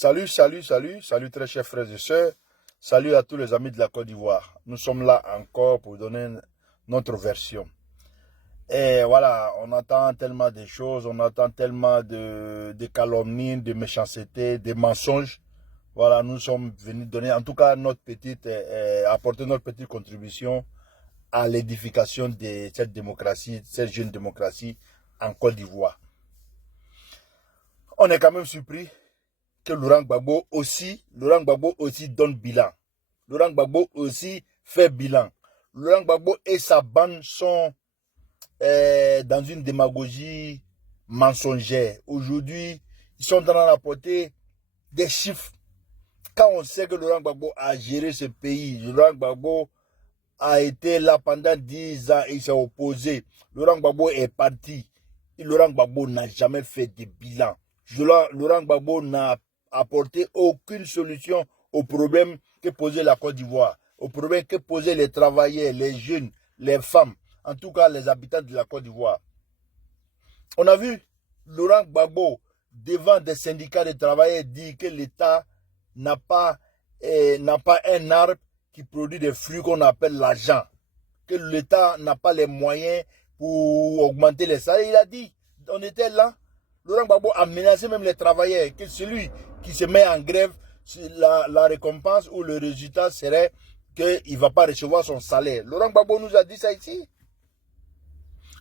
Salut très chers frères et sœurs, salut à tous les amis de la Côte d'Ivoire. Nous sommes là encore pour donner notre version. Et voilà, on entend tellement de choses, on entend tellement de calomnies, de méchanceté, de mensonges. Voilà, nous sommes venus donner en tout cas apporter notre petite contribution à l'édification de cette démocratie, cette jeune démocratie en Côte d'Ivoire. On est quand même surpris que Laurent Gbagbo aussi donne bilan. Laurent Gbagbo aussi fait bilan. Laurent Gbagbo et sa bande sont dans une démagogie mensongère. Aujourd'hui, ils sont dans la portée des chiffres. Quand on sait que Laurent Gbagbo a géré ce pays, Laurent Gbagbo a été là pendant 10 ans, il s'est opposé. Laurent Gbagbo est parti. Et Laurent Gbagbo n'a jamais fait de bilan. Laurent Gbagbo n'a apporté aucune solution aux problèmes que posait la Côte d'Ivoire, aux problèmes que posaient les travailleurs, les jeunes, les femmes, en tout cas les habitants de la Côte d'Ivoire. On a vu Laurent Gbagbo devant des syndicats de travailleurs dire que l'État n'a pas un arbre qui produit des fruits qu'on appelle l'argent, que l'État n'a pas les moyens pour augmenter les salaires. Il a dit, on était là, Laurent Gbagbo a menacé même les travailleurs que celui qui se met en grève, la récompense ou le résultat serait qu'il ne va pas recevoir son salaire. Laurent Gbagbo nous a dit ça ici.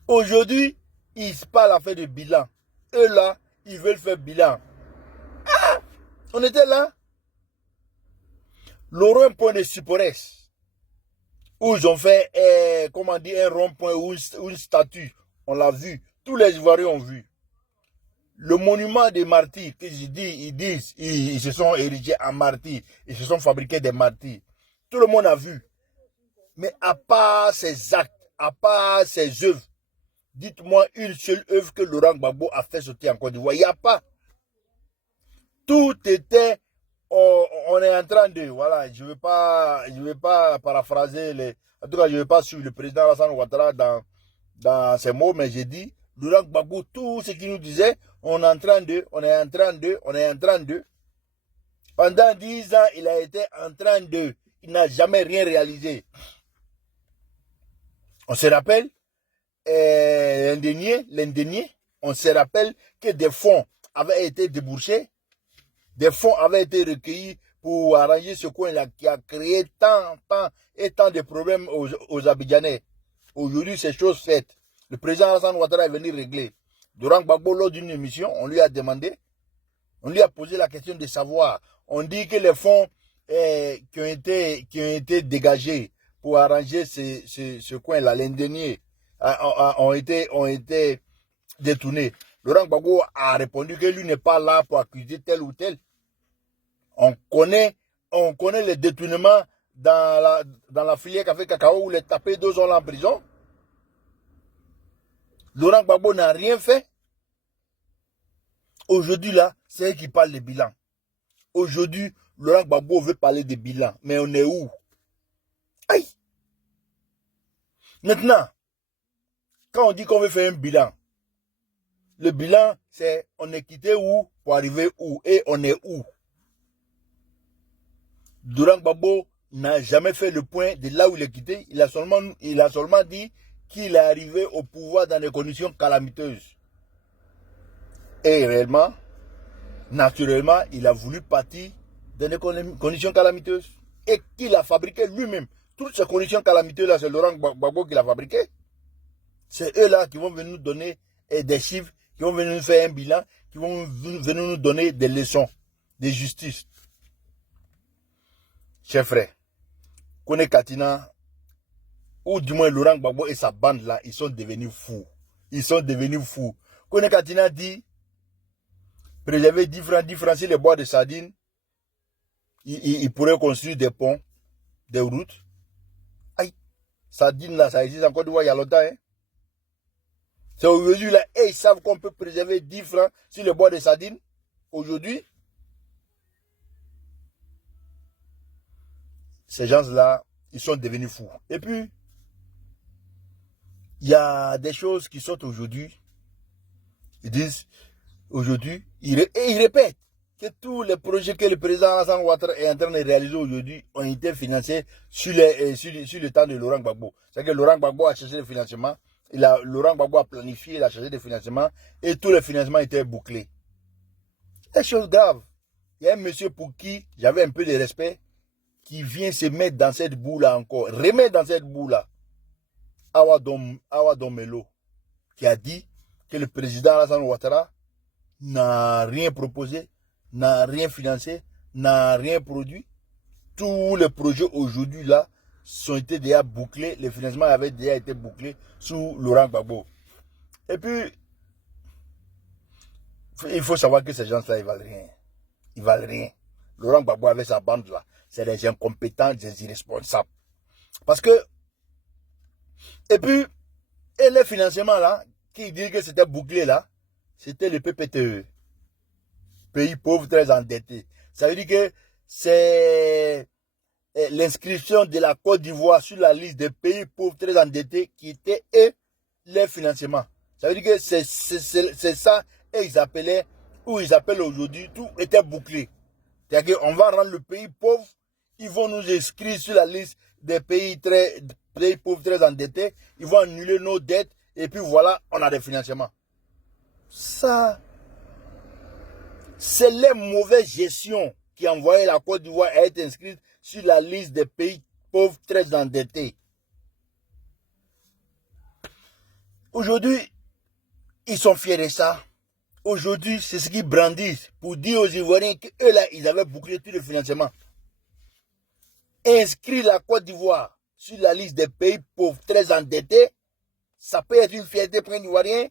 Aujourd'hui, ils parlent à faire de bilan. Eux là, ils veulent faire bilan. Ah, on était là. Le rond-point de Supores, où ils ont fait, un rond-point ou une statue. On l'a vu. Tous les Ivoiriens ont vu. Le monument des martyrs, ils se sont érigés en martyrs. Ils se sont fabriqués des martyrs. Tout le monde a vu. Mais à part ces actes, à part ces œuvres, dites-moi une seule œuvre que Laurent Gbagbo a fait sauter en Côte d'Ivoire. Il n'y a pas. Tout était... on est en train de... Voilà, je ne vais pas paraphraser en tout cas, je ne vais pas suivre le président Alassane Ouattara dans ses mots, mais j'ai dit, Laurent Gbagbo, tout ce qu'il nous disait, on est en train de. Pendant 10 ans, il a été en train de. Il n'a jamais rien réalisé. On se rappelle, l'indénié, on se rappelle que des fonds avaient été déboursés, des fonds avaient été recueillis pour arranger ce coin-là qui a créé tant de problèmes aux Abidjanais. Aujourd'hui, c'est chose faite. Le président Alassane Ouattara est venu régler. Laurent Gbagbo, lors d'une émission, on lui a demandé, on lui a posé la question de savoir. On dit que les fonds qui ont été dégagés pour arranger ce coin-là, l'indénié, ont été détournés. Laurent Gbagbo a répondu que lui n'est pas là pour accuser tel ou tel. On connaît les détournements dans la filière café cacao où les tapés deux sont là en prison. Laurent Gbagbo n'a rien fait. Aujourd'hui, là, c'est eux qui parlent de bilan. Aujourd'hui, Laurent Gbagbo veut parler de bilan. Mais on est où? Aïe! Maintenant, quand on dit qu'on veut faire un bilan, le bilan, c'est on est quitté où pour arriver où? Et on est où? Laurent Gbagbo n'a jamais fait le point de là où il est quitté. Il a seulement dit qu'il est arrivé au pouvoir dans des conditions calamiteuses. Et réellement, naturellement, il a voulu partir dans des conditions calamiteuses. Et qu'il a fabriqué lui-même. Toutes ces conditions calamiteuses-là, c'est Laurent Gbagbo qui l'a fabriqué. C'est eux-là qui vont venir nous donner des chiffres, qui vont venir nous faire un bilan, qui vont venir nous donner des leçons de justice. Chers frères, Kone Katina, ou du moins Laurent Gbagbo et sa bande-là, ils sont devenus fous. Ils sont devenus fous. Kone Katina dit, prélever 10 francs sur les bois de sardines, il pourrait construire des ponts, des routes. Aïe, sardines là, ça existe encore de voir il y a longtemps. Hein? C'est aujourd'hui là, et ils savent qu'on peut préserver 10 francs sur les bois de sardines. Aujourd'hui, ces gens-là, ils sont devenus fous. Et puis, il y a des choses qui sortent aujourd'hui. Ils disent, aujourd'hui, ils répètent. que tous les projets que le président Alassane Ouattara est en train de réaliser aujourd'hui ont été financés sur le temps de Laurent Gbagbo. C'est-à-dire que Laurent Gbagbo a cherché le financement, Laurent Gbagbo a planifié, il a cherché le financement et tous les financements étaient bouclés. C'est une chose grave. Il y a un monsieur pour qui j'avais un peu de respect qui vient se mettre dans cette boue-là encore, remettre dans cette boue-là. Awa Domelo, qui a dit que le président Alassane Ouattara n'a rien proposé, n'a rien financé, n'a rien produit. Tous les projets aujourd'hui là sont été déjà bouclés, les financements avaient déjà été bouclés sous Laurent Gbagbo. Et puis, il faut savoir que ces gens-là, ils valent rien. Ils valent rien. Laurent Gbagbo avec sa bande là, c'est des incompétents, des irresponsables. Parce que, et puis, et les financements là, qui disent que c'était bouclé là, c'était le PPTE. Pays pauvre très endetté. Ça veut dire que c'est l'inscription de la Côte d'Ivoire sur la liste des pays pauvres très endettés qui était et les financements. Ça veut dire que c'est ça, et ils appellent aujourd'hui, tout était bouclé. C'est-à-dire qu'on va rendre le pays pauvre, ils vont nous inscrire sur la liste des pays pauvres très endettés, ils vont annuler nos dettes, et puis voilà, on a des financements. Ça, c'est les mauvaises gestions qui ont envoyé la Côte d'Ivoire à être inscrite sur la liste des pays pauvres très endettés. Aujourd'hui, ils sont fiers de ça. Aujourd'hui, c'est ce qu'ils brandissent pour dire aux Ivoiriens qu'eux là, ils avaient bouclé tout le financement. Inscrire la Côte d'Ivoire sur la liste des pays pauvres très endettés, ça peut être une fierté pour un Ivoirien.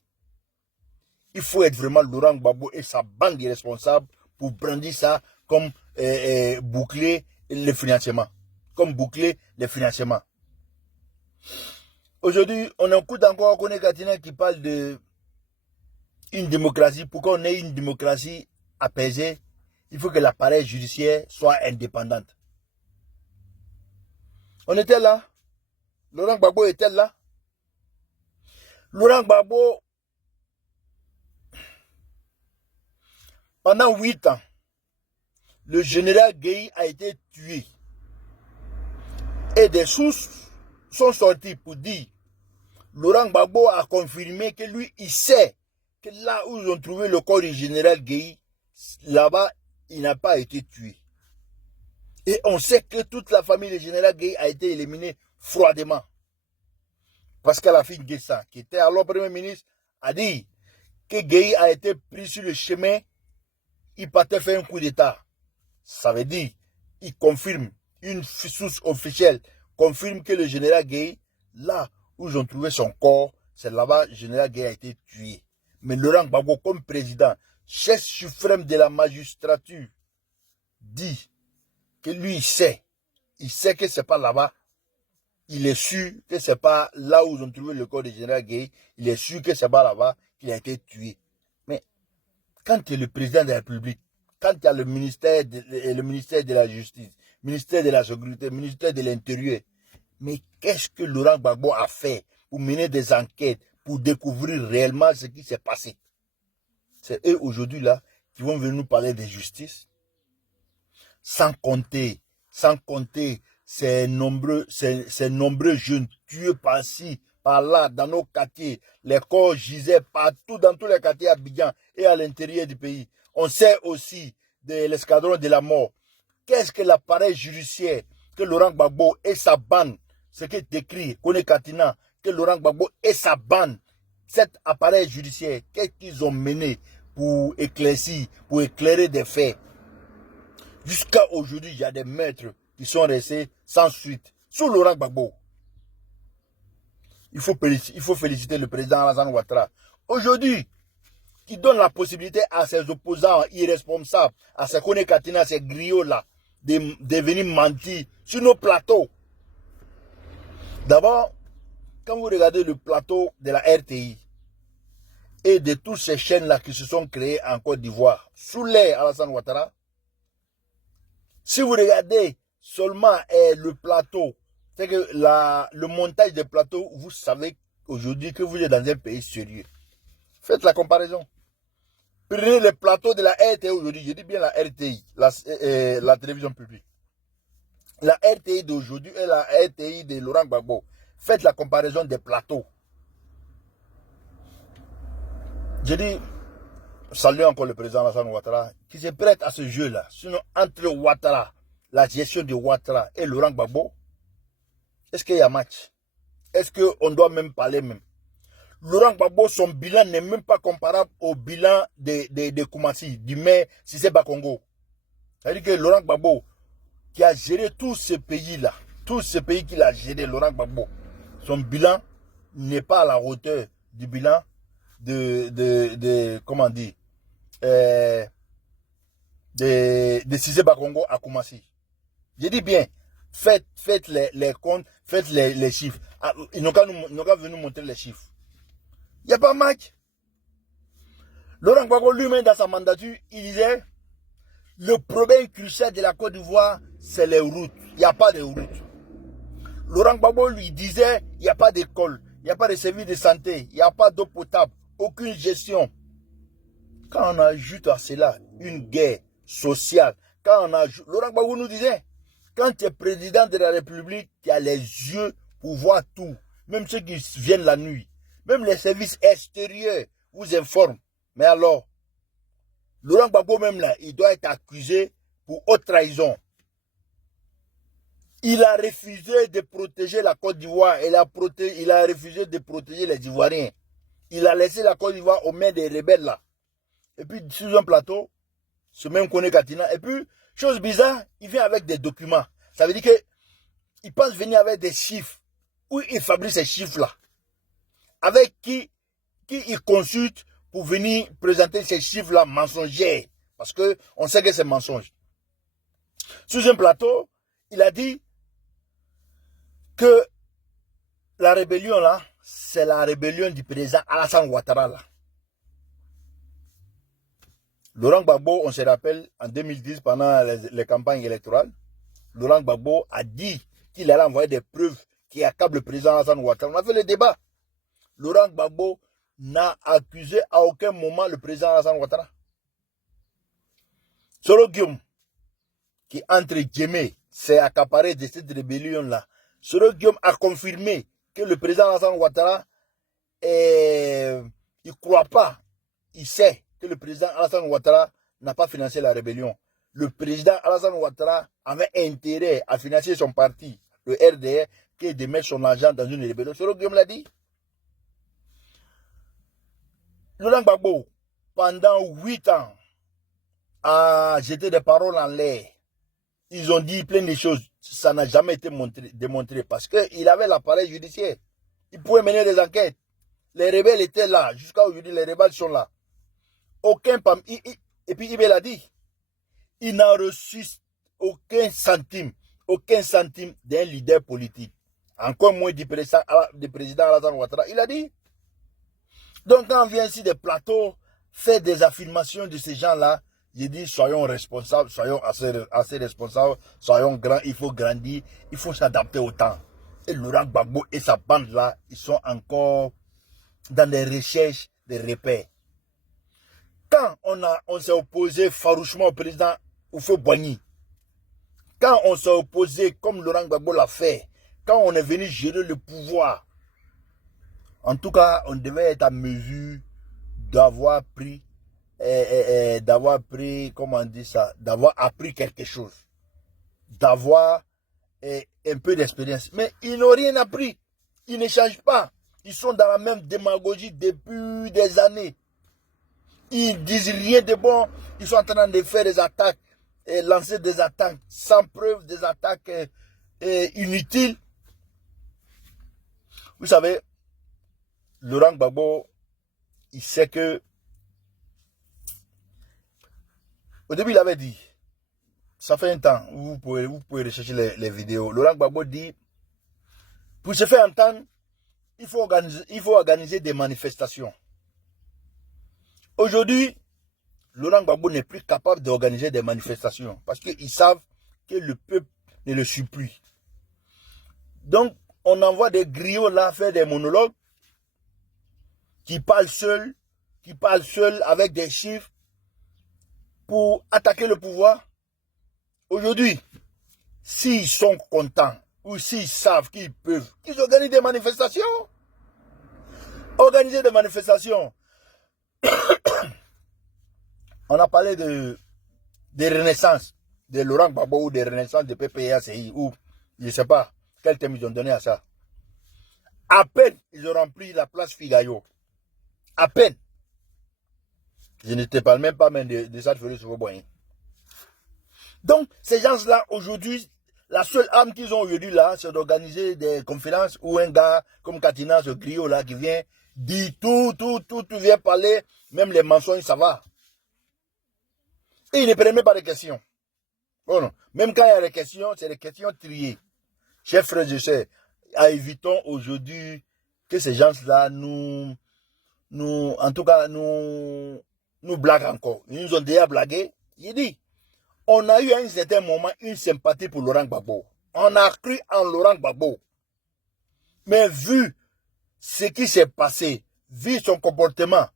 Il faut être vraiment Laurent Gbagbo et sa bande irresponsable pour brandir ça comme boucler le financement. Comme boucler les financements. Aujourd'hui, on écoute encore Kone Katina qui parle de une démocratie. Pour qu'on ait une démocratie apaisée, il faut que l'appareil judiciaire soit indépendante. On était là. Laurent Gbagbo était là. Laurent Gbagbo, pendant 8 ans, le général Gueye a été tué. Et des sources sont sorties pour dire Laurent Gbagbo a confirmé que lui, il sait que là où ils ont trouvé le corps du général Gueye, là-bas, il n'a pas été tué. Et on sait que toute la famille du général Gueye a été éliminée froidement. Pascal Affi N'Guessan, qui était alors Premier ministre, a dit que Gueye a été pris sur le chemin, il partait faire un coup d'État. Ça veut dire, il confirme, une source officielle confirme que le général Gueye, là où ils ont trouvé son corps, c'est là-bas que le général Gueye a été tué. Mais Laurent Gbagbo, comme président, chef suprême de la magistrature, dit que lui, il sait que ce n'est pas là-bas. Il est sûr que ce n'est pas là où ils ont trouvé le corps du général Gueye. Il est sûr que ce n'est pas là-bas qu'il a été tué. Mais quand tu es le président de la République, quand il y a le ministère de la Justice, ministère de la Sécurité, ministère de l'Intérieur, mais qu'est-ce que Laurent Gbagbo a fait pour mener des enquêtes, pour découvrir réellement ce qui s'est passé? C'est eux aujourd'hui là qui vont venir nous parler de justice. Sans compter ces nombreux jeunes tués par-ci, par-là, dans nos quartiers. Les corps gisaient partout, dans tous les quartiers à Abidjan et à l'intérieur du pays. On sait aussi de l'escadron de la mort. Qu'est-ce que l'appareil judiciaire, que Laurent Gbagbo et sa bande, ce qui est écrit, Kone Katina, que Laurent Gbagbo et sa bande, cet appareil judiciaire, qu'est-ce qu'ils ont mené pour éclaircir, pour éclairer des faits? Jusqu'à aujourd'hui, il y a des maîtres qui sont restés sans suite sous Laurent Gbagbo. Il faut féliciter le président Alassane Ouattara. Aujourd'hui, qui donne la possibilité à ses opposants irresponsables, à ces Kone Katina, à ces griots-là, de venir mentir sur nos plateaux. D'abord, quand vous regardez le plateau de la RTI et de toutes ces chaînes-là qui se sont créées en Côte d'Ivoire, sous l'ère Alassane Ouattara, si vous regardez seulement le plateau, c'est que le montage des plateaux, vous savez aujourd'hui que vous êtes dans un pays sérieux. Faites la comparaison. Prenez le plateau de la RTI aujourd'hui, je dis bien la RTI, la télévision publique. La RTI d'aujourd'hui et la RTI de Laurent Gbagbo. Faites la comparaison des plateaux. Je dis, salut encore le président Alassane Ouattara, qui se prête à ce jeu-là. Sinon, entre Ouattara, la gestion de Ouattara et Laurent Gbagbo, est-ce qu'il y a match? Est-ce qu'on doit même parler même? Laurent Gbagbo, son bilan n'est même pas comparable au bilan de Koumassi, du maire Cissé Bakongo. C'est-à-dire que Laurent Gbagbo, qui a géré tous ces pays-là, tous ces pays qu'il a géré, Laurent Gbagbo, son bilan n'est pas à la hauteur du bilan comment dire, de Cissé Bakongo à Koumassi. Je dis bien, faites les comptes, faites les chiffres. Ils n'ont qu'à venir nous montrer les chiffres. Il n'y a pas match. Laurent Gbagbo lui-même dans sa mandature, il disait, le problème crucial de la Côte d'Ivoire, c'est les routes. Il n'y a pas de routes. Laurent Gbagbo lui disait, il n'y a pas d'école, il n'y a pas de service de santé, il n'y a pas d'eau potable, aucune gestion. Quand on ajoute à cela une guerre sociale, Laurent Gbagbo nous disait, quand tu es président de la République, tu as les yeux pour voir tout, même ceux qui viennent la nuit. Même les services extérieurs vous informent. Mais alors, Laurent Gbagbo même là, il doit être accusé pour haute trahison. Il a refusé de protéger la Côte d'Ivoire. Il a refusé de protéger les Ivoiriens. Il a laissé la Côte d'Ivoire aux mains des rebelles là. Et puis sur un plateau, ce même Kone Katina. Et puis, chose bizarre, il vient avec des documents. Ça veut dire qu'il pense venir avec des chiffres. Où il fabrique ces chiffres-là. Avec qui il consulte pour venir présenter ces chiffres-là mensongers. Parce qu'on sait que c'est mensonge. Sur un plateau, il a dit que la rébellion là, c'est la rébellion du président Alassane Ouattara là. Laurent Gbagbo, on se rappelle, en 2010, pendant les campagnes électorales, Laurent Gbagbo a dit qu'il allait envoyer des preuves qui accablent le président Alassane Ouattara. On a fait le débat. Laurent Gbagbo n'a accusé à aucun moment le président Alassane Ouattara. Soro Guillaume, qui entre guillemets s'est accaparé de cette rébellion-là, Soro Guillaume a confirmé que le président Alassane Ouattara, il ne croit pas, il sait que le président Alassane Ouattara n'a pas financé la rébellion. Le président Alassane Ouattara avait intérêt à financer son parti, le RDR, que de mettre son argent dans une rébellion. Soro Guillaume l'a dit. Laurent Gbagbo, pendant 8 ans, a jeté des paroles en l'air. Ils ont dit plein de choses. Ça n'a jamais été démontré parce qu'il avait l'appareil judiciaire. Il pouvait mener des enquêtes. Les rebelles étaient là. Jusqu'à aujourd'hui, les rebelles sont là. Et puis il l'a dit. Il n'a reçu aucun centime d'un leader politique. Encore moins du président Alassane Ouattara. Il a dit. Donc quand on vient ici des plateaux, faire des affirmations de ces gens-là, j'ai dit soyons responsables, soyons assez responsables, soyons grands, il faut grandir, il faut s'adapter au temps. Et Laurent Gbagbo et sa bande-là, ils sont encore dans des recherches, des repères. Quand on s'est opposé farouchement au président Houphouët-Boigny, quand on s'est opposé comme Laurent Gbagbo l'a fait, quand on est venu gérer le pouvoir, en tout cas, on devait être à mesure d'avoir pris, comment on dit ça, d'avoir appris quelque chose, d'avoir un peu d'expérience. Mais ils n'ont rien appris, ils ne changent pas. Ils sont dans la même démagogie depuis des années. Ils disent rien de bon, ils sont en train de faire des attaques, lancer des attaques sans preuve, des attaques inutiles. Vous savez, Laurent Gbagbo, il sait que, au début il avait dit, ça fait un temps, vous pouvez rechercher les vidéos, Laurent Gbagbo dit, pour se faire entendre, il faut organiser des manifestations. Aujourd'hui, Laurent Gbagbo n'est plus capable d'organiser des manifestations parce qu'ils savent que le peuple ne le suit plus. Donc, on envoie des griots là faire des monologues qui parlent seuls avec des chiffres pour attaquer le pouvoir. Aujourd'hui, s'ils sont contents ou s'ils savent qu'ils peuvent, ils organisent des manifestations. Organiser des manifestations. On a parlé de renaissance de Laurent Gbagbo ou de renaissance de PPACI ou je ne sais pas quel thème ils ont donné à ça. À peine ils ont rempli la place Figaro. À peine. Je ne te parle même pas de ça de Félix Houphouët-Boigny. Donc, ces gens-là, aujourd'hui, la seule arme qu'ils ont aujourd'hui là, c'est d'organiser des conférences où un gars comme Katina, ce griot là, qui vient, dit tout vient parler, même les mensonges, ça va. Et il ne permet pas de questions. Bon, non. Même quand il y a des questions, c'est des questions triées. Chers frères et sœurs, évitons aujourd'hui que ces gens-là en tout cas, nous blaguent encore. Ils nous ont déjà blagué. Il dit, on a eu à un certain moment une sympathie pour Laurent Gbagbo. On a cru en Laurent Gbagbo. Mais vu ce qui s'est passé, vu son comportement,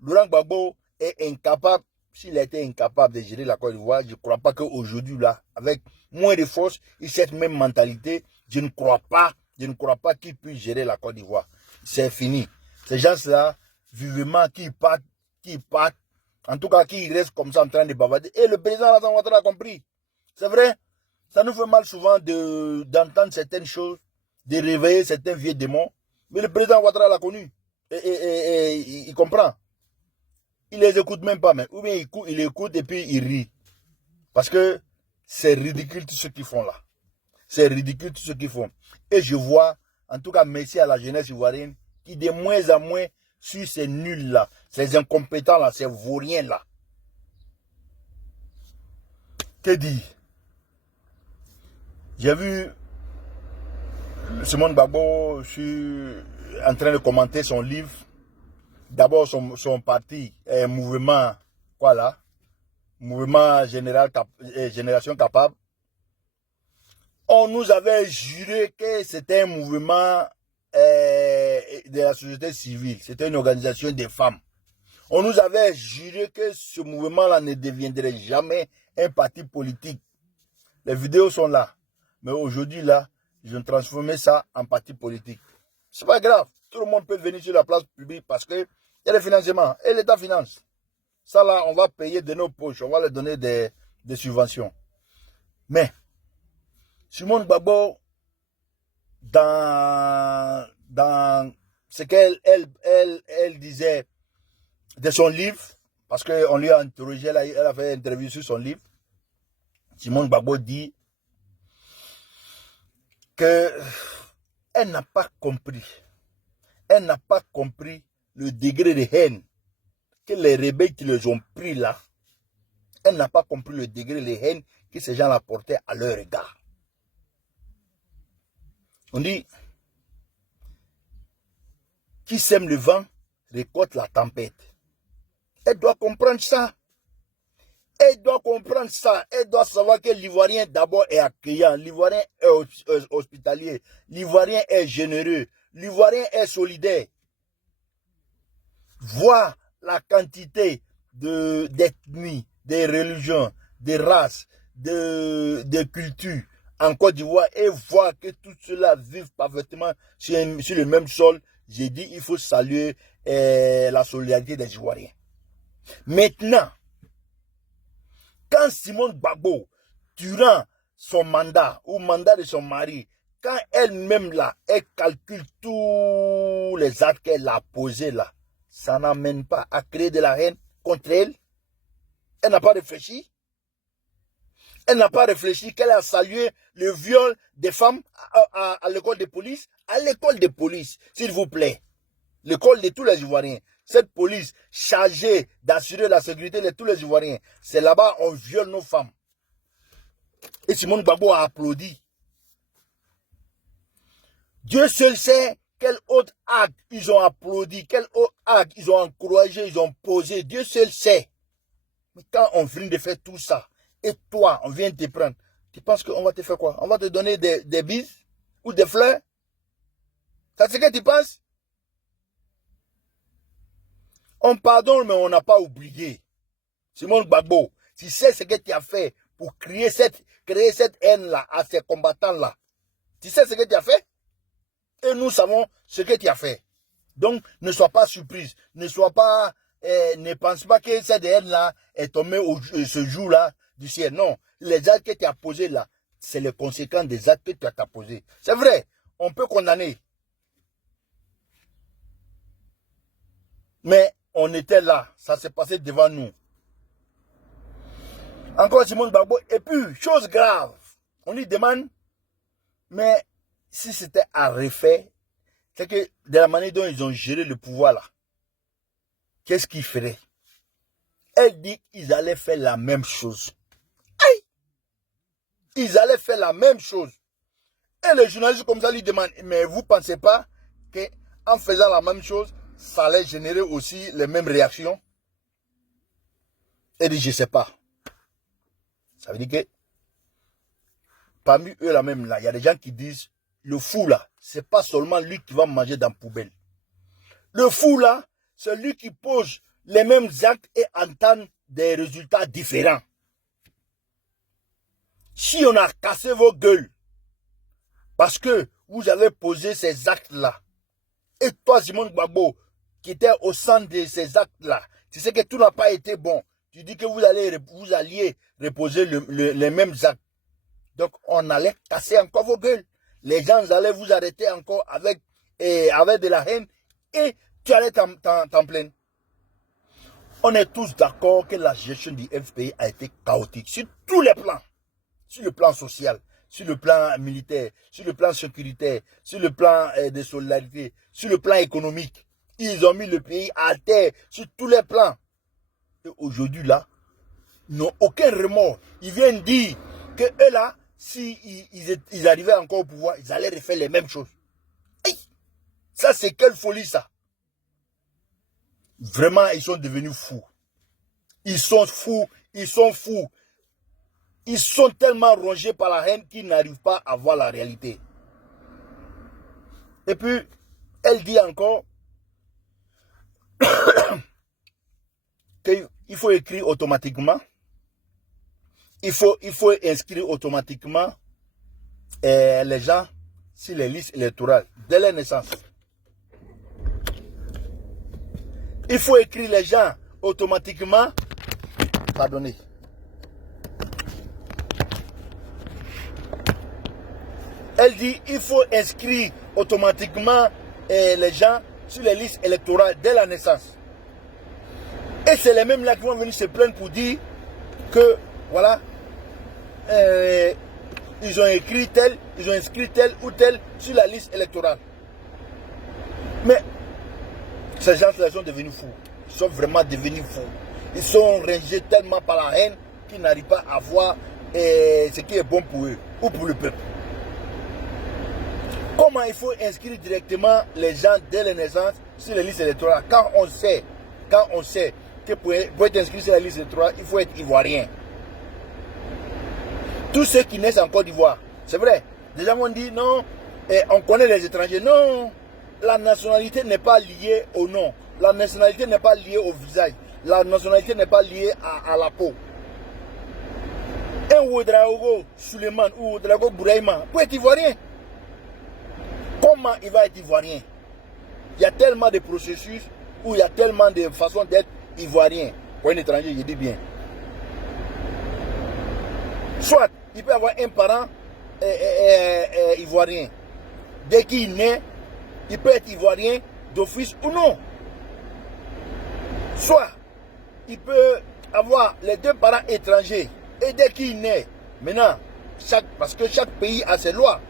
Laurent Gbagbo est incapable. S'il était incapable de gérer la Côte d'Ivoire, je ne crois pas qu'aujourd'hui, là, avec moins de force et cette même mentalité, je ne crois pas qu'il puisse gérer la Côte d'Ivoire. C'est fini. Ces gens-là, vivement, qui partent, en tout cas, qui restent comme ça en train de bavarder. Et le président Alassane Ouattara a compris. C'est vrai, ça nous fait mal souvent d'entendre certaines choses, de réveiller certains vieux démons. Mais le président Ouattara l'a connu. Et il comprend. Il les écoute même pas, mais ou bien il écoute et puis il rit. Parce que c'est ridicule tout ce qu'ils font là. C'est ridicule tout ce qu'ils font. Et je vois, en tout cas, merci à la jeunesse ivoirienne qui de moins en moins suit ces nuls là, ces incompétents là, ces vauriens là. Que dire? J'ai vu Simone Gbagbo, je suis en train de commenter son livre. D'abord, son parti, mouvement, quoi là? Mouvement Génération Capable. On nous avait juré que c'était un mouvement de la société civile. C'était une organisation des femmes. On nous avait juré que ce mouvement-là ne deviendrait jamais un parti politique. Les vidéos sont là. Mais aujourd'hui, là, ils ont transformé ça en parti politique. C'est pas grave. Tout le monde peut venir sur la place publique parce que il y a des financements. Et l'État finance. Ça là, on va payer de nos poches. On va leur donner des subventions. Mais, Simone Gbagbo, dans ce qu'elle elle disait de son livre, parce qu'on lui a interrogé, elle a fait une interview sur son livre, Simone Gbagbo dit qu'elle n'a pas compris. Elle n'a pas compris le degré de haine que les rebelles qui les ont pris là, elle n'a pas compris le degré de haine que ces gens-là portaient à leur égard. On dit, qui sème le vent récolte la tempête. Elle doit comprendre ça. Elle doit comprendre ça. Elle doit savoir que l'Ivoirien d'abord est accueillant. L'Ivoirien est hospitalier. L'Ivoirien est généreux. L'Ivoirien est solidaire. Voir la quantité d'ethnies, de religions, de races, de cultures en Côte d'Ivoire et voir que tout cela vit parfaitement sur le même sol, j'ai dit il faut saluer la solidarité des Ivoiriens. Maintenant, quand Simone Gbagbo, durant son mandat ou mandat de son mari, quand elle-même là, elle calcule tous les actes qu'elle a posés là, ça n'amène pas à créer de la haine contre elle. Elle n'a pas réfléchi. Elle n'a pas réfléchi qu'elle a salué le viol des femmes à l'école de police. À l'école de police, s'il vous plaît. L'école de tous les Ivoiriens. Cette police chargée d'assurer la sécurité de tous les Ivoiriens. C'est là-bas on viole nos femmes. Et Simone Gbagbo a applaudi. Dieu seul sait quel autre acte ils ont applaudi, quel autre acte ils ont encouragé, ils ont posé. Dieu seul sait. Mais quand on vient de faire tout ça, et toi, on vient te prendre, tu penses qu'on va te faire quoi? On va te donner des bises ou des fleurs? C'est ce que tu penses? On pardonne, mais on n'a pas oublié. Simone Gbagbo, Tu sais ce que tu as fait pour créer cette haine-là à ces combattants-là. Tu sais ce que tu as fait? Et nous savons ce que tu as fait. Donc, ne sois pas surprise. Ne pense pas que cette haine-là est tombée ce jour-là du ciel. Non, les actes que tu as posés là, c'est les conséquences des actes que tu as posés. C'est vrai, on peut condamner. Mais on était là, ça s'est passé devant nous. Encore Simone Gbagbo, et puis, chose grave, on lui demande, mais si c'était à refaire, c'est que de la manière dont ils ont géré le pouvoir là, qu'est-ce qu'ils feraient? Elle dit qu'ils allaient faire la même chose. Aïe! Ils allaient faire la même chose. Et le journaliste comme ça lui demande, mais vous ne pensez pas qu'en faisant la même chose, ça allait générer aussi les mêmes réactions? Elle dit, je ne sais pas. Ça veut dire que parmi eux là même là, il y a des gens qui disent, le fou là, ce n'est pas seulement lui qui va manger dans la poubelle. Le fou là, c'est lui qui pose les mêmes actes et entend des résultats différents. Si on a cassé vos gueules, parce que vous avez posé ces actes-là, et toi, Simone Gbagbo, qui était au centre de ces actes-là, tu sais que tout n'a pas été bon. Tu dis que vous alliez reposer les mêmes actes. Donc, on allait casser encore vos gueules. Les gens allaient vous arrêter encore avec de la haine et tu allais t'en plaindre. On est tous d'accord que la gestion du FPI a été chaotique sur tous les plans. Sur le plan social, sur le plan militaire, sur le plan sécuritaire, sur le plan de solidarité, sur le plan économique. Ils ont mis le pays à terre sur tous les plans. Et aujourd'hui, là, ils n'ont aucun remords. Ils viennent dire que eux, là, s'ils arrivaient encore au pouvoir, ils allaient refaire les mêmes choses. Hey, ça, c'est quelle folie, ça. Vraiment, ils sont devenus fous. Ils sont fous, ils sont fous. Ils sont tellement rongés par la haine qu'ils n'arrivent pas à voir la réalité. Et puis, elle dit encore qu'il faut écrire automatiquement. Il faut inscrire automatiquement les gens sur les listes électorales dès leur naissance. Il faut écrire les gens automatiquement. Pardonnez. Elle dit qu'il faut inscrire automatiquement les gens sur les listes électorales dès la naissance. Et c'est les mêmes là qui vont venir se plaindre pour dire que, voilà, ils ont écrit tel, ils ont inscrit tel ou tel sur la liste électorale. Mais ces gens-là sont devenus fous. Ils sont vraiment devenus fous. Ils sont rangés tellement par la haine qu'ils n'arrivent pas à voir ce qui est bon pour eux ou pour le peuple. Comment il faut inscrire directement les gens dès la naissance sur les listes électorales quand on sait que pour être inscrit sur la liste électorale, il faut être ivoirien. Tous ceux qui naissent en Côte d'Ivoire, c'est vrai. Des gens vont dire non, on connaît les étrangers. Non, la nationalité n'est pas liée au nom. La nationalité n'est pas liée au visage. La nationalité n'est pas liée à la peau. Un Ouedraogo Suleiman ou Ouedraogo Bouraïma peut être ivoirien. Comment il va être ivoirien? Il y a tellement de processus où il y a tellement de façons d'être ivoirien. Pour un étranger, je dis bien. Soit il peut avoir un parent ivoirien. Dès qu'il naît, il peut être ivoirien d'office ou non. Soit il peut avoir les deux parents étrangers. Et dès qu'il naît, maintenant, parce que chaque pays a ses lois.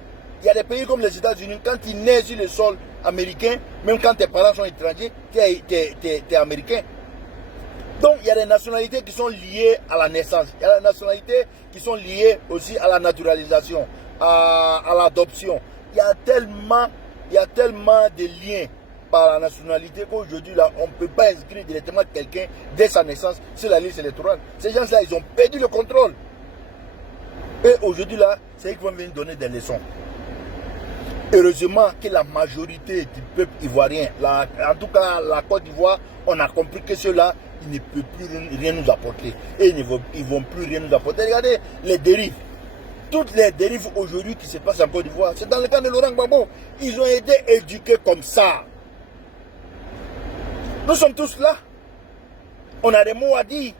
Il y a des pays comme les États-Unis, quand tu nais sur le sol américain, même quand tes parents sont étrangers, tu es américain. Donc, il y a des nationalités qui sont liées à la naissance. Il y a des nationalités qui sont liées aussi à la naturalisation, à l'adoption. Il y a tellement de liens par la nationalité qu'aujourd'hui, là, on ne peut pas inscrire directement quelqu'un dès sa naissance sur la liste électorale. Ces gens-là, ils ont perdu le contrôle. Et aujourd'hui, là, c'est eux qui vont venir donner des leçons. Heureusement que la majorité du peuple ivoirien, en tout cas la Côte d'Ivoire, on a compris que ceux-là, il ne peut plus rien nous apporter. Et ils ne vont plus rien nous apporter. Regardez les dérives. Toutes les dérives aujourd'hui qui se passent en Côte d'Ivoire, c'est dans le cas de Laurent Gbagbo. Ils ont été éduqués comme ça. Nous sommes tous là. On a des mots à dire.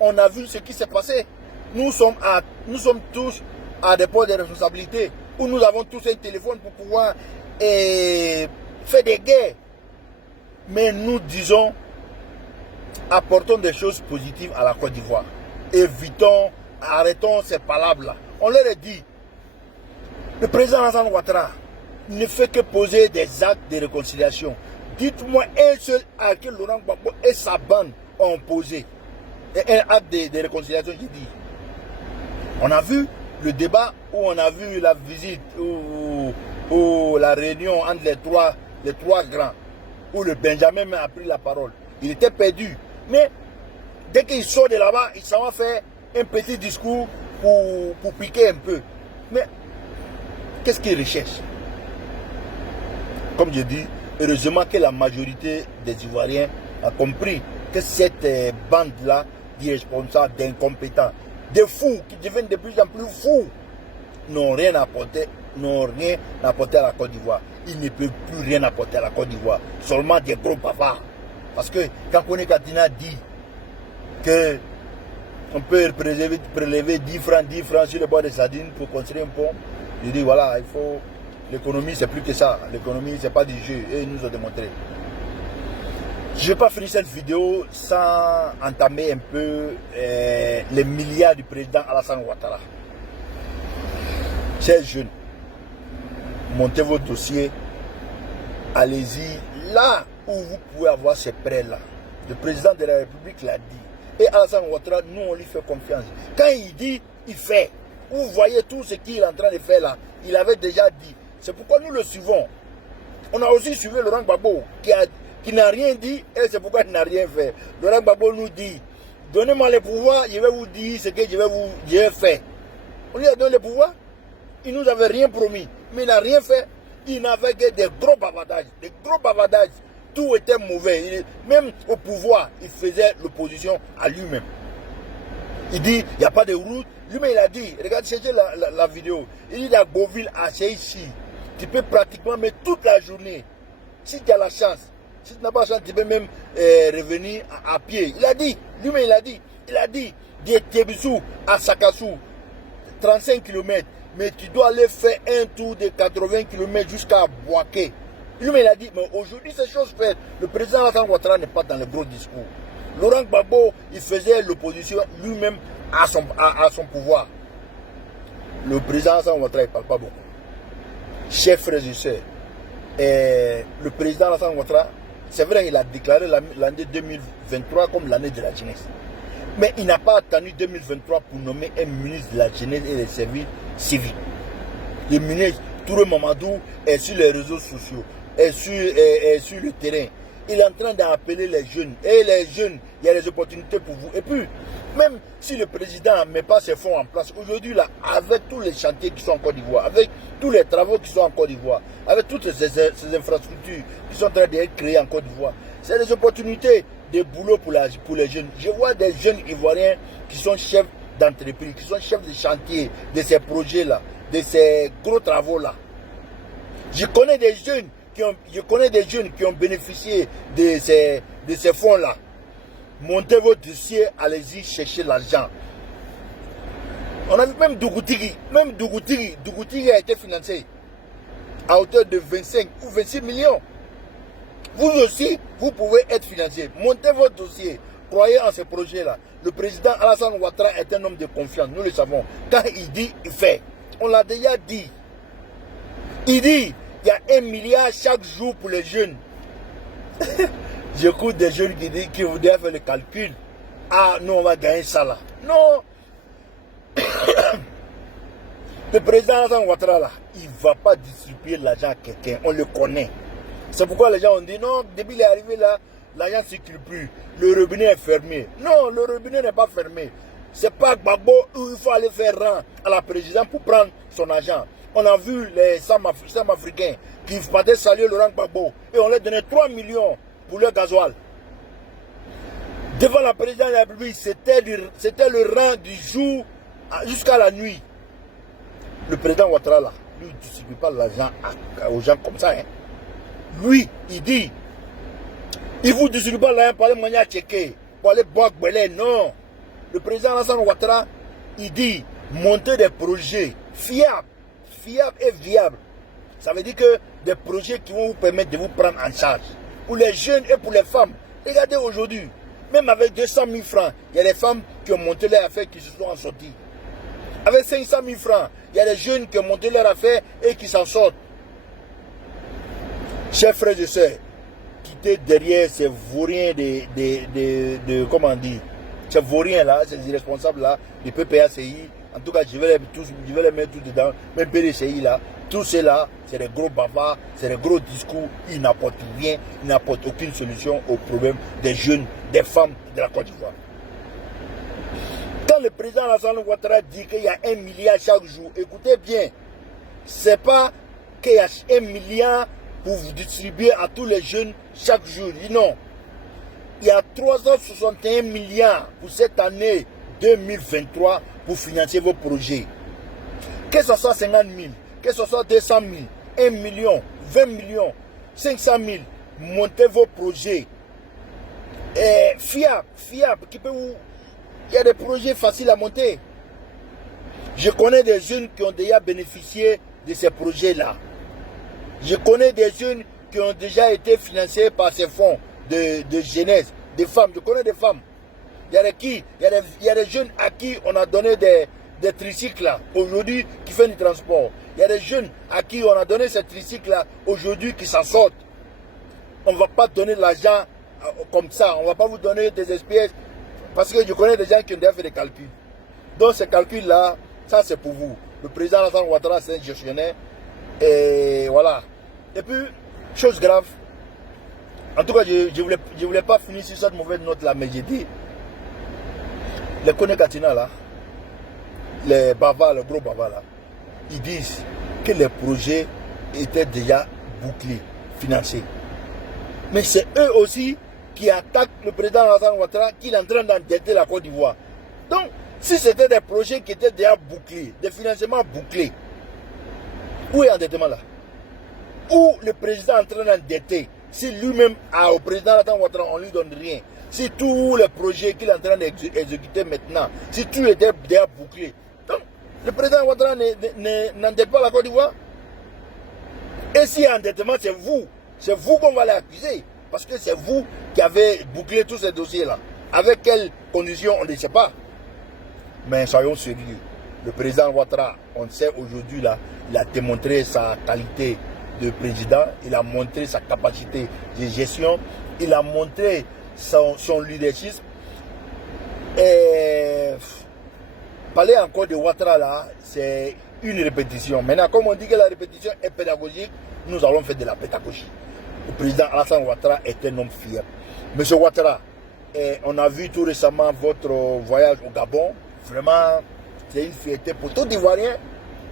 On a vu ce qui s'est passé. Nous sommes tous à des postes de responsabilité où nous avons tous un téléphone pour pouvoir faire des guerres. Mais nous disons, apportons des choses positives à la Côte d'Ivoire. Évitons, arrêtons ces palabres-là. On leur a dit, le président Alassane Ouattara ne fait que poser des actes de réconciliation. Dites-moi un seul acte que Laurent Gbagbo et sa bande ont posé. Et un acte de réconciliation, j'ai dit. On a vu le débat où on a vu la visite ou la réunion entre les trois grands, où le Benjamin a pris la parole. Il était perdu. Mais dès qu'il sort de là-bas, il s'en va faire un petit discours pour piquer un peu. Mais qu'est-ce qu'il recherche? Comme je dis, heureusement que la majorité des Ivoiriens a compris que cette bande-là d'irresponsables, d'incompétents, de fous qui deviennent de plus en plus fous, n'ont rien apporté à la Côte d'Ivoire. Ils ne peuvent plus rien apporter à la Côte d'Ivoire. Seulement des gros bavards. Parce que quand Kone Katina dit que on peut prélever 10 francs sur le bord des sardines pour construire un pont, je dis voilà, il faut. L'économie, c'est plus que ça. L'économie, c'est pas du jeu. Et ils nous ont démontré. Je ne vais pas finir cette vidéo sans entamer un peu les milliards du président Alassane Ouattara. Chers jeunes, montez vos dossiers. Allez-y là où vous pouvez avoir ces prêts-là. Le président de la République l'a dit. Et Alassane Ouattara, nous, on lui fait confiance. Quand il dit, il fait. Vous voyez tout ce qu'il est en train de faire là. Il avait déjà dit. C'est pourquoi nous le suivons. On a aussi suivi Laurent Gbagbo qui n'a rien dit et c'est pourquoi il n'a rien fait. Laurent Gbagbo nous dit, donnez-moi le pouvoir, je vais vous dire ce que je vais faire. On lui a donné le pouvoir, il ne nous avait rien promis, mais il n'a rien fait. Il n'avait que des gros bavardages, Tout était mauvais. Même au pouvoir, il faisait l'opposition à lui-même. Il dit, il n'y a pas de route. Lui-même, il a dit, regarde, cherchez la vidéo. Il dit, à Beauville, à ici, tu peux pratiquement mettre toute la journée. Si tu as la chance, si tu n'as pas la chance, tu peux même revenir à pied. Il a dit, lui-même, il a dit, de Tébissou à Sakassou, 35 km. Mais tu dois aller faire un tour de 80 km jusqu'à Boaké. Lui-même, il a dit, mais aujourd'hui, c'est chose faite. Le président Alassane Ouattara n'est pas dans le gros discours. Laurent Gbagbo, il faisait l'opposition lui-même à son pouvoir. Le président Alassane Ouattara, il ne parle pas beaucoup. Chers frères et sœurs, le président Alassane Ouattara, c'est vrai qu'il a déclaré l'année 2023 comme l'année de la jeunesse. Mais il n'a pas attendu 2023 pour nommer un ministre de la jeunesse et des services civiques. Le ministre Touré Mamadou est sur les réseaux sociaux, est sur le terrain. Il est en train d'appeler les jeunes. Et les jeunes, il y a des opportunités pour vous. Et puis, même si le président ne met pas ses fonds en place, aujourd'hui, là, avec tous les chantiers qui sont en Côte d'Ivoire, avec tous les travaux qui sont en Côte d'Ivoire, avec toutes ces infrastructures qui sont en train d'être créées en Côte d'Ivoire, c'est des opportunités de boulot pour les jeunes. Je vois des jeunes Ivoiriens qui sont chefs d'entreprise, qui sont chefs de chantier de ces projets-là, de ces gros travaux-là. Je connais des jeunes qui ont bénéficié de ces fonds-là. Montez vos dossiers, allez-y chercher l'argent. On a vu même Dougoutiri. Dougoutiri a été financé à hauteur de 25 ou 26 millions. Vous aussi, vous pouvez être financé. Montez vos dossiers. Croyez en ce projet-là. Le président Alassane Ouattara est un homme de confiance, nous le savons. Quand il dit, il fait. On l'a déjà dit. Il dit, il y a 1 milliard chaque jour pour les jeunes. J'écoute des jeunes qui voudraient faire le calcul. Ah, nous, on va gagner ça là. Non. Le président Alassane Ouattara, là, il ne va pas distribuer l'argent à quelqu'un. On le connaît. C'est pourquoi les gens ont dit, non, depuis qu'il est arrivé là, l'argent ne circule plus. Le robinet est fermé. Non, le robinet n'est pas fermé. Ce n'est pas Gbagbo où il faut aller faire rang à la présidence pour prendre son argent. On a vu les Sam-Africains qui partaient saluer Laurent Gbagbo et on leur donnait 3 millions pour leur gasoil. Devant la présidence de la République, c'était le rang du jour jusqu'à la nuit. Le président Ouattara, là, lui, il ne distribue pas l'argent aux gens comme ça. Hein. Lui, il dit, il ne vous distribue pas l'argent pour aller manger à Tchéké, pour aller boire Gbelé. Non. Le président Alassane Ouattara, il dit, monter des projets fiables et viables. Ça veut dire que des projets qui vont vous permettre de vous prendre en charge. Pour les jeunes et pour les femmes. Regardez aujourd'hui, même avec 200 000 francs, il y a des femmes qui ont monté leur affaire qui se sont en sorties. Avec 500 000 francs, il y a des jeunes qui ont monté leur affaire et qui s'en sortent. Chers frères et sœurs, quittez derrière ces vauriens comment on dit, ces vauriens là, ces irresponsables là, des PPACI. En tout cas, je vais les mettre tous dedans, même PDCI là. Tous ceux-là, c'est des gros bavards, c'est des gros discours, ils n'apportent rien, ils n'apportent aucune solution aux problèmes des jeunes, des femmes de la Côte d'Ivoire. Quand le président Alassane Ouattara dit qu'il y a 1 milliard chaque jour, écoutez bien, c'est pas qu'il y a 1 milliard pour vous distribuer à tous les jeunes chaque jour. Non. Il y a 361 milliards pour cette année 2023 pour financer vos projets. Que ce soit 50 000, que ce soit 200 000, 1 million, 20 millions, 500 000, montez vos projets fiables, qui peut vous... Il y a des projets faciles à monter. Je connais des jeunes qui ont déjà bénéficié de ces projets-là. Je connais des jeunes qui ont déjà été financés par ces fonds de jeunesse, des femmes. Je connais des femmes. Il y a des jeunes à qui on a donné des tricycles là, aujourd'hui, qui font du transport. Il y a des jeunes à qui on a donné ces tricycles là, aujourd'hui, qui s'en sortent. On ne va pas donner de l'argent comme ça. On ne va pas vous donner des espèces. Parce que je connais des gens qui ont déjà fait des calculs. Donc ces calculs-là, ça c'est pour vous. Le président Alassane Ouattara, c'est un gestionnaire. Et voilà. Et puis, chose grave. En tout cas, je voulais pas finir sur cette mauvaise note-là, mais j'ai dit, les Kone Katina là, les bavards, les gros bavards là, ils disent que les projets étaient déjà bouclés, financés. Mais c'est eux aussi qui attaquent le président Alassane Ouattara, qui est en train d'endetter la Côte d'Ivoire. Donc, si c'était des projets qui étaient déjà bouclés, des financements bouclés, où est l'endettement là? Où le président est en train d'endetter? Si lui-même, au président Alassane Ouattara, on ne lui donne rien, si tous les projets qu'il est en train d'exécuter maintenant, si tout était déjà bouclé, donc le président Ouattara n'endette pas la Côte d'Ivoire. Et s'il y a endettement, c'est vous qu'on va l'accuser. Parce que c'est vous qui avez bouclé tous ces dossiers-là. Avec quelles conditions, on ne sait pas. Mais soyons sérieux. Le président Ouattara, on sait aujourd'hui, là, il a démontré sa qualité de président, il a montré sa capacité de gestion, il a montré son leadership. Et parler encore de Ouattara, là, c'est une répétition. Maintenant, comme on dit que la répétition est pédagogique, nous allons faire de la pédagogie. Le président Alassane Ouattara est un homme fier. Monsieur Ouattara, on a vu tout récemment votre voyage au Gabon. Vraiment, c'est une fierté pour tout Ivoirien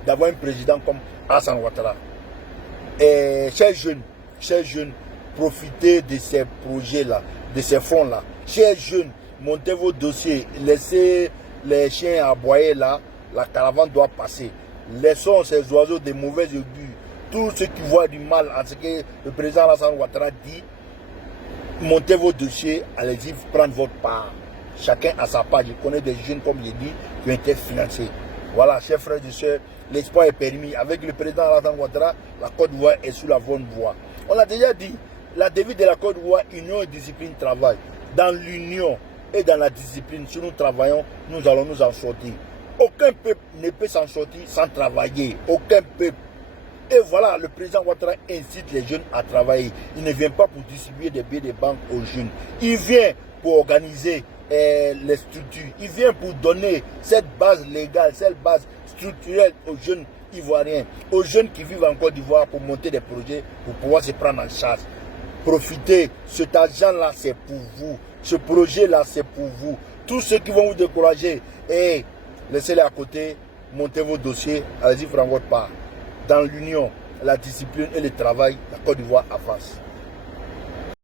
d'avoir un président comme Alassane Ouattara. Et chers jeunes, profitez de ces projets-là, de ces fonds-là. Chers jeunes, montez vos dossiers, laissez les chiens aboyer là, la caravane doit passer. Laissons ces oiseaux de mauvais augure. Tous ceux qui voient du mal en ce que le président Alassane Ouattara dit, montez vos dossiers, allez-y prendre votre part. Chacun a sa part. Je connais des jeunes, comme j'ai dit, qui ont été financés. Voilà, chers frères et sœurs, l'espoir est permis. Avec le président Alassane Ouattara, la Côte d'Ivoire est sur la bonne voie. On l'a déjà dit, la devise de la Côte d'Ivoire, union et discipline, travail. Dans l'union et dans la discipline, si nous travaillons, nous allons nous en sortir. Aucun peuple ne peut s'en sortir sans travailler. Aucun peuple. Et voilà, le président Ouattara incite les jeunes à travailler. Il ne vient pas pour distribuer des billets de banque aux jeunes. Il vient pour organiser les structures. Il vient pour donner cette base légale, cette base structurelle aux jeunes ivoiriens, aux jeunes qui vivent en Côte d'Ivoire pour monter des projets, pour pouvoir se prendre en charge. Profitez, cet argent-là, c'est pour vous. Ce projet-là, c'est pour vous. Tous ceux qui vont vous décourager, laissez-les à côté, montez vos dossiers, allez-y prendre votre part. Dans l'union, la discipline et le travail, la Côte d'Ivoire avance.